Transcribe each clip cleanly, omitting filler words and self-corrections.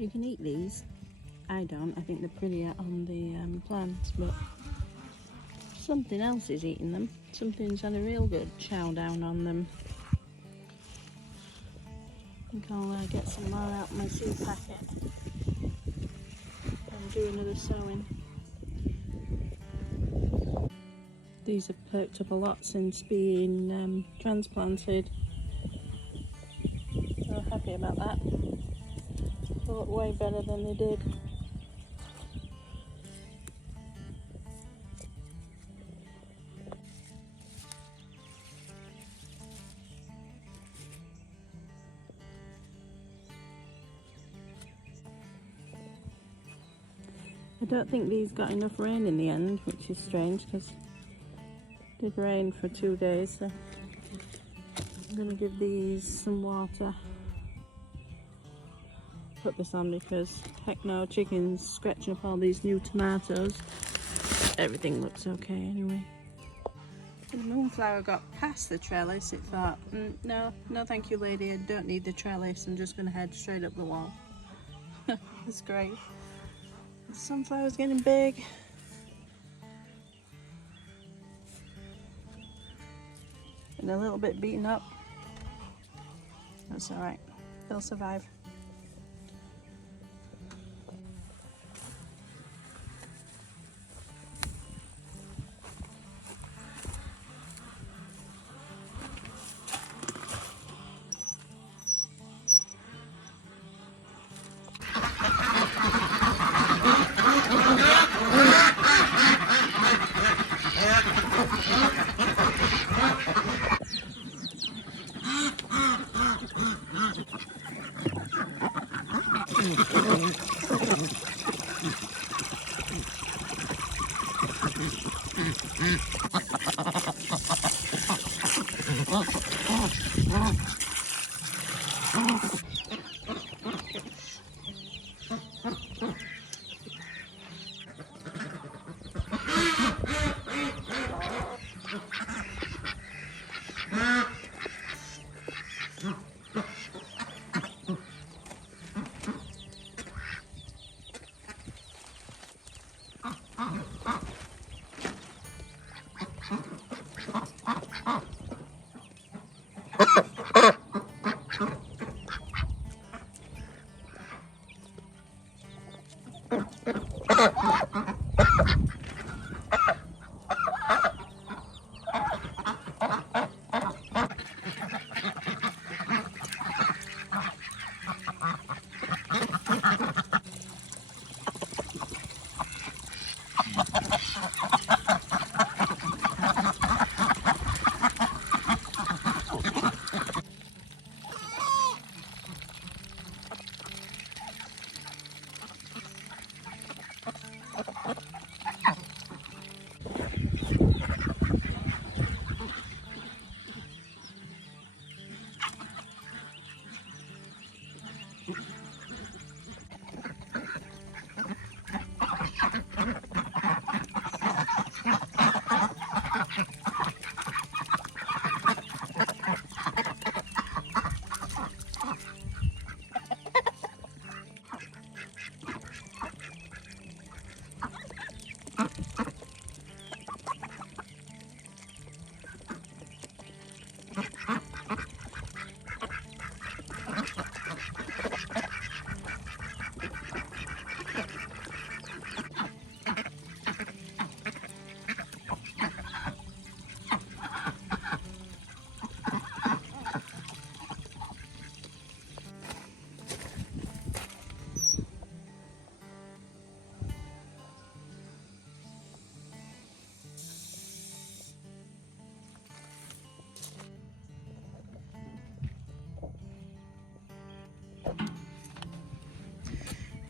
You can eat these. I don't. I think they're prettier on the plants, but something else is eating them. Something's had a real good chow down on them. I think I'll get some more out of my seed packet and do another sowing. These have perked up a lot since being transplanted. So happy about that. They look way better than they did. I don't think these got enough rain in the end, which is strange because it did rain for 2 days, so I'm going to give these some water. Put this on because heck no, chickens scratching up all these new tomatoes. Everything looks okay anyway. When the moonflower got past the trellis, it thought, no thank you lady, I don't need the trellis, I'm just going to head straight up the wall. That's great. The sunflower's getting big. And a little bit beaten up. That's alright, they'll survive.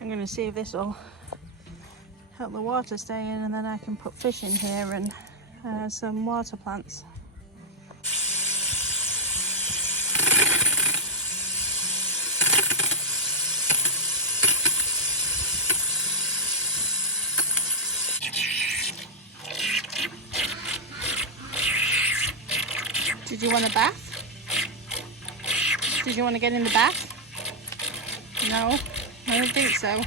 I'm going to see if this will help the water stay in, and then I can put fish in here and some water plants. Did you want a bath? Did you want to get in the bath? No? I don't think so.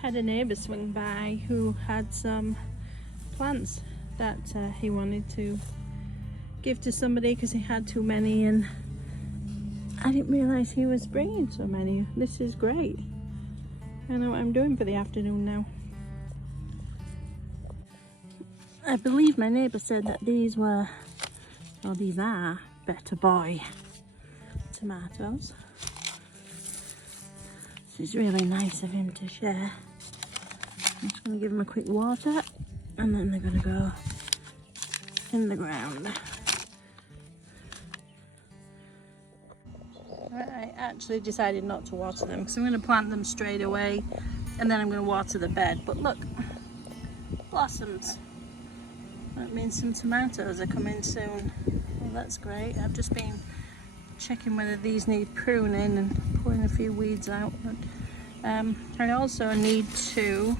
Had a neighbour swing by who had some plants that he wanted to give to somebody because he had too many, and I didn't realise he was bringing so many. This is great. I know what I'm doing for the afternoon now. I believe my neighbour said that these were, or these are, Better Boy tomatoes. This is really nice of him to share. I'm just going to give them a quick water and then they're going to go in the ground. I actually decided not to water them because I'm going to plant them straight away and then I'm going to water the bed. But look, blossoms. That means some tomatoes are coming soon. Well, that's great. I've just been checking whether these need pruning and pulling a few weeds out. But I also need to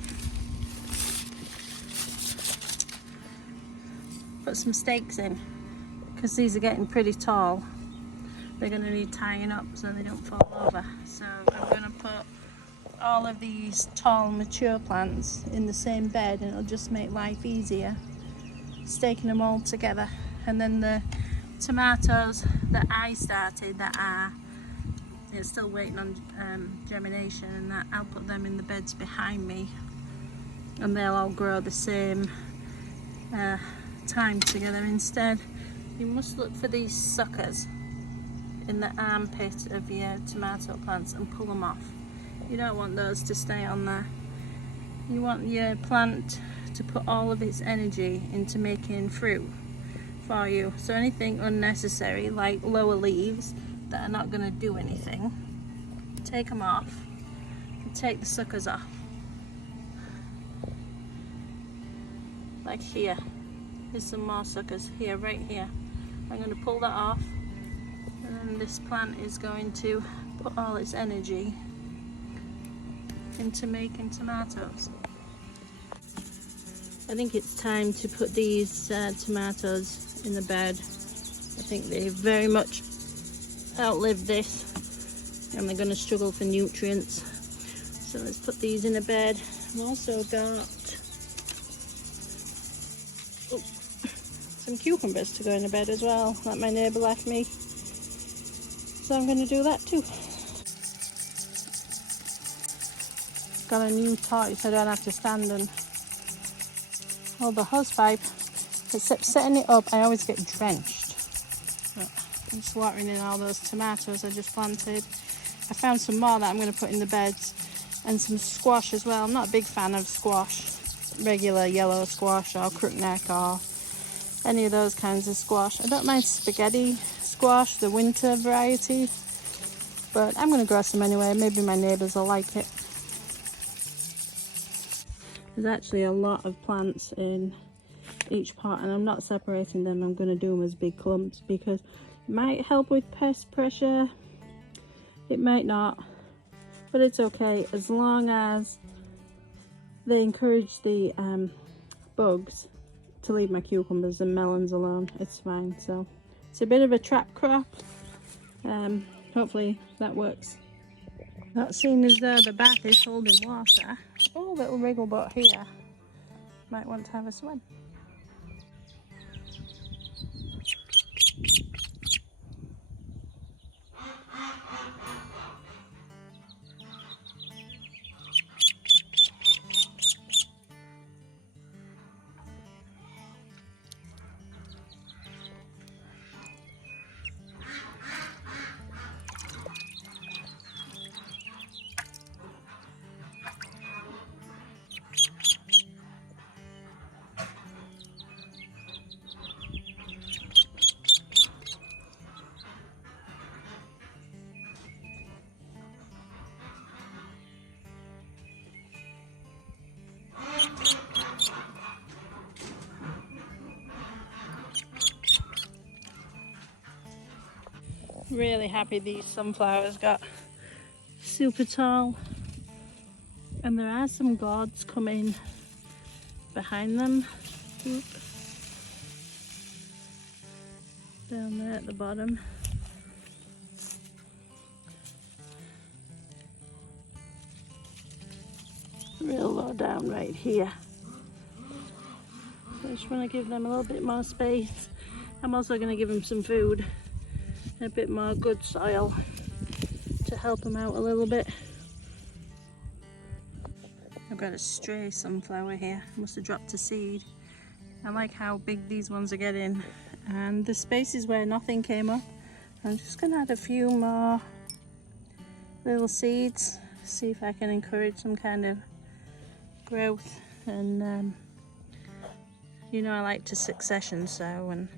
put some stakes in because these are getting pretty tall. They're going to need tying up so they don't fall over. So I'm going to put all of these tall mature plants in the same bed and it'll just make life easier, staking them all together. And then the tomatoes that I started that are still waiting on germination, and that I'll put them in the beds behind me and they'll all grow the same time together. Instead, you must look for these suckers in the armpit of your tomato plants and pull them off. You don't want those to stay on there. You want your plant to put all of its energy into making fruit for you. So anything unnecessary like lower leaves that are not going to do anything, take them off and take the suckers off. Like here, here's some more suckers here, right here. I'm going to pull that off and then this plant is going to put all its energy into making tomatoes. I think it's time to put these tomatoes in the bed. I think they very much outlived this and they're going to struggle for nutrients. So let's put these in a bed. I've also got some cucumbers to go in a bed as well that my neighbour left me. So I'm going to do that too. Got a new toy so I don't have to stand and hold the hosepipe. Except setting it up, I always get drenched. But I'm just watering in all those tomatoes I just planted. I found some more that I'm going to put in the beds and some squash as well. I'm not a big fan of squash, regular yellow squash or crookneck or any of those kinds of squash. I don't mind spaghetti squash, the winter variety, but I'm going to grow some anyway. Maybe my neighbours will like it. There's actually a lot of plants in each pot and I'm not separating them. I'm going to do them as big clumps because it might help with pest pressure, it might not, but it's okay as long as they encourage the bugs to leave my cucumbers and melons alone. It's fine. So it's a bit of a trap crop. Hopefully that works. Not seeing as though the bath is holding water. Oh, little wrigglebot here might want to have a swim. Really happy these sunflowers got super tall, and there are some gourds coming behind them. Oop. Down there at the bottom. more down right here. I just want to give them a little bit more space. I'm also going to give them some food, a bit more good soil to help them out a little bit. I've got a stray sunflower here, must have dropped a seed. I like how big these ones are getting, and the spaces where nothing came up, I'm just going to add a few more little seeds, see if I can encourage some kind of growth. And you know, I like to succession sow and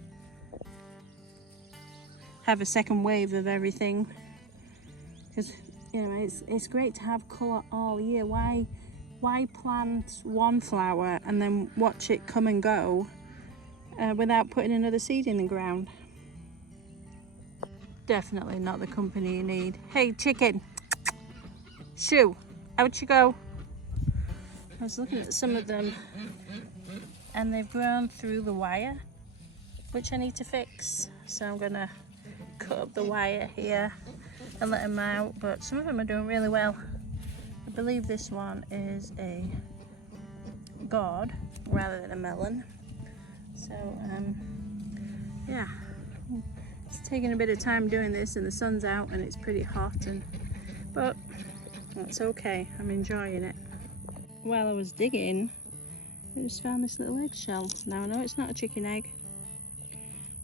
have a second wave of everything, because you know it's great to have colour all year. Why plant one flower and then watch it come and go without putting another seed in the ground? Definitely not the company you need. Hey chicken, shoo, out you go. I was looking at some of them and they've grown through the wire, which I need to fix. So I'm gonna cut up the wire here and let them out, but some of them are doing really well. I believe this one is a gourd rather than a melon. So yeah, it's taking a bit of time doing this, and the sun's out and it's pretty hot, but that's okay, I'm enjoying it. While I was digging, I just found this little eggshell. Now I know it's not a chicken egg,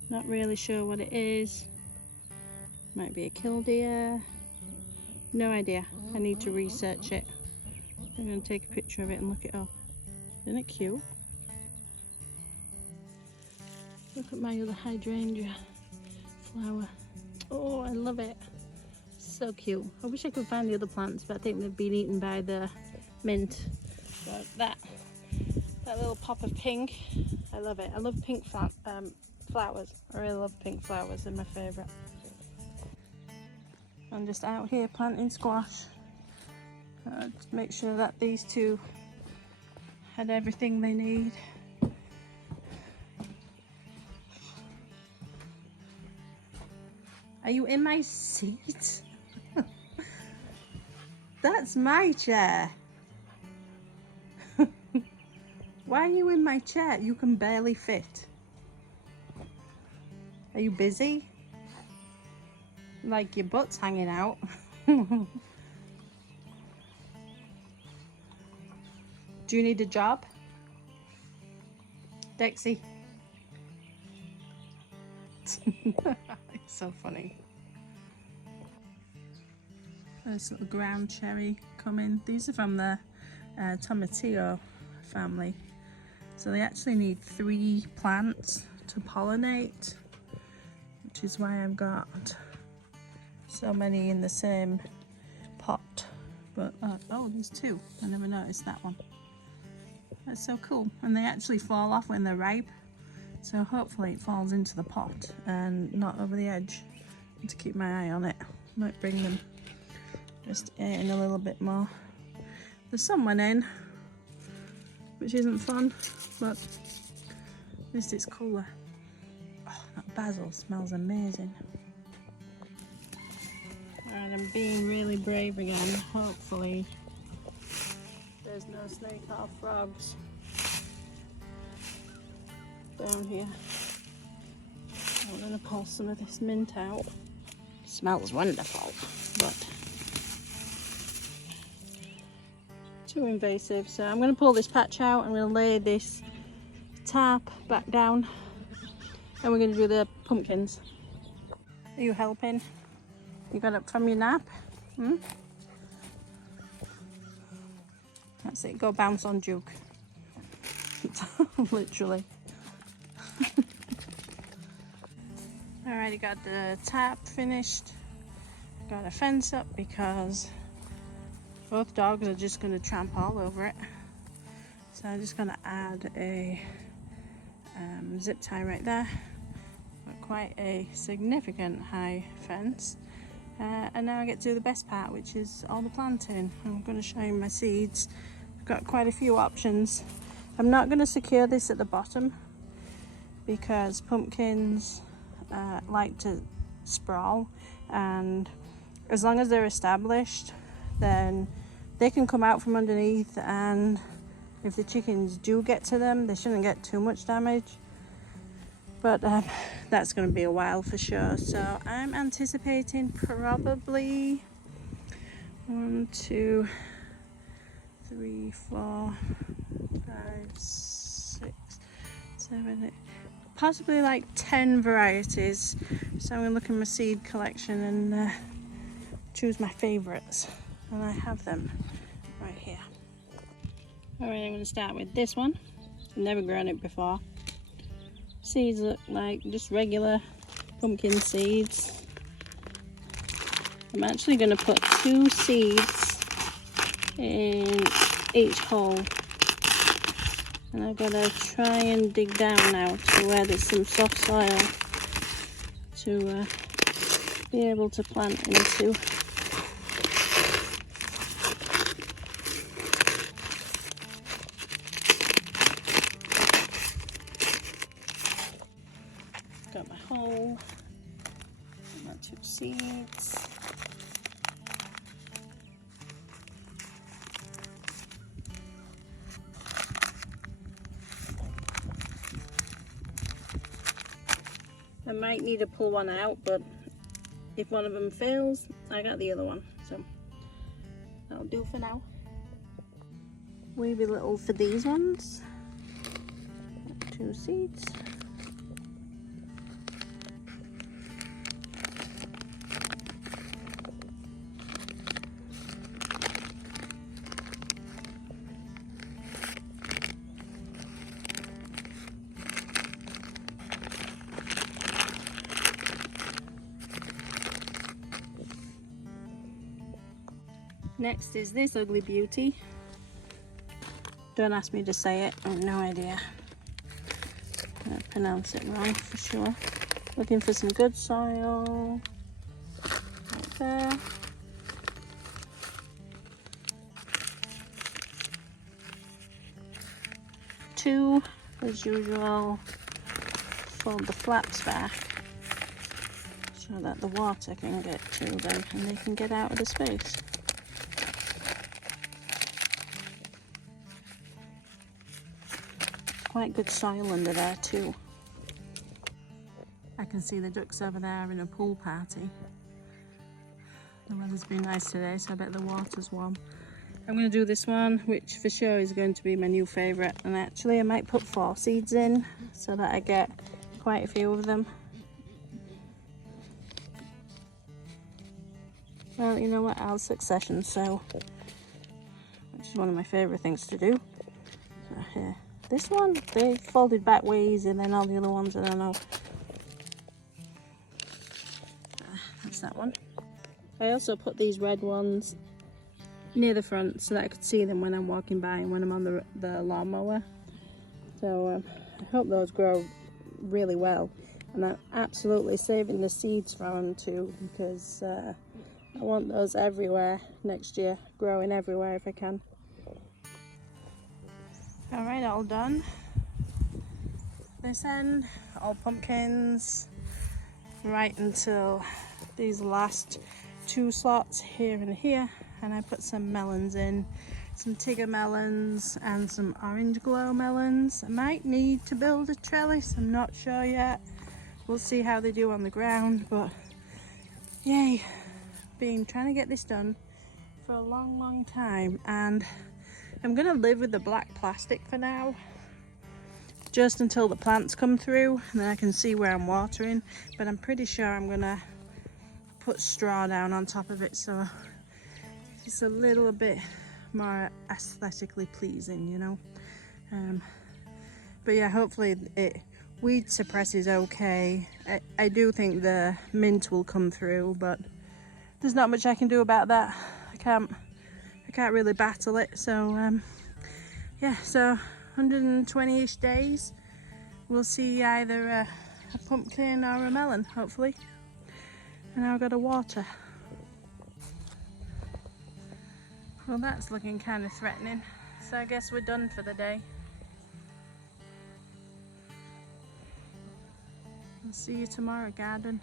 not really sure what it is. Might be a killdeer, no idea. I need to research it. I'm going to take a picture of it and look it up. Isn't it cute? Look at my other hydrangea flower. Oh, I love it. So cute. I wish I could find the other plants, but I think they've been eaten by the mint. But that little pop of pink, I love it. I love pink flowers. I really love pink flowers. They're my favourite. I'm just out here planting squash. Just make sure that these two had everything they need. Are you in my seat? That's my chair. Why are you in my chair? You can barely fit. Are you busy? Like your butt's hanging out. Do you need a job? Dexy. It's so funny. This little ground cherry coming. These are from the tomatillo family. So they actually need 3 plants to pollinate, which is why I've got so many in the same pot. But oh, there's 2. I never noticed that one. That's so cool. And they actually fall off when they're ripe, so hopefully it falls into the pot and not over the edge. I need to keep my eye on it. Might bring them just in a little bit more. There's someone in, which isn't fun, but at least it's cooler. Oh, that basil smells amazing. Alright, I'm being really brave again. Hopefully there's no snake or frogs down here. I'm going to pull some of this mint out. It smells wonderful, but too invasive. So I'm going to pull this patch out. I'm going to lay this tarp back down, and we're going to do the pumpkins. Are you helping? You got up from your nap? That's it, go bounce on Duke. Literally. Alrighty, got the tap finished. Got a fence up because both dogs are just going to tramp all over it. So I'm just going to add a zip tie right there. Got quite a significant high fence. And now I get to do the best part, which is all the planting. I'm going to show you my seeds. I've got quite a few options. I'm not going to secure this at the bottom because pumpkins like to sprawl, and as long as they're established, then they can come out from underneath and if the chickens do get to them, they shouldn't get too much damage. But that's going to be a while for sure. So I'm anticipating probably 1, 2, 3, 4, 5, 6, 7, 8, possibly like 10 varieties. So I'm going to look in my seed collection and choose my favorites. And I have them right here. Alright, I'm going to start with this one. I've never grown it before. Seeds look like just regular pumpkin seeds. I'm actually going to put 2 seeds in each hole. And I've got to try and dig down now to where there's some soft soil to be able to plant into. Got my hole, my 2 seeds. I might need to pull one out, but if one of them fails, I got the other one, so that'll do for now. Wavy little for these ones. 2 seeds. Next is this ugly beauty. Don't ask me to say it, I have no idea. I pronounce it wrong for sure. Looking for some good soil. Right there. Two, as usual, fold the flaps back so that the water can get to them and they can get out of the space. Quite good soil under there too. I can see the ducks over there having a pool party. The weather's been nice today, so I bet the water's warm. I'm going to do this one, which for sure is going to be my new favourite. And actually I might put 4 seeds in so that I get quite a few of them. Well, you know what, I'll succession sow, which is one of my favourite things to do. So here. This one, they folded back way easier than all the other ones, I don't know. That's that one. I also put these red ones near the front so that I could see them when I'm walking by and when I'm on the lawnmower. So I hope those grow really well. And I'm absolutely saving the seeds for them too, because I want those everywhere next year, growing everywhere if I can. Alright, all done. This end, all pumpkins, right until these last 2 slots here and here. And I put some melons in, some Tigger melons and some orange glow melons. I might need to build a trellis, I'm not sure yet. We'll see how they do on the ground, but yay. Been trying to get this done for a long time, and I'm gonna live with the black plastic for now, just until the plants come through, and then I can see where I'm watering. But I'm pretty sure I'm gonna put straw down on top of it, so it's a little bit more aesthetically pleasing, you know. But yeah, hopefully it weed suppresses okay. I do think the mint will come through, but there's not much I can do about that. I can't really battle it. So yeah, so 120-ish days, we'll see either a pumpkin or a melon, hopefully. And now I've got to water. Well, that's looking kind of threatening, so I guess we're done for the day. I'll see you tomorrow, garden.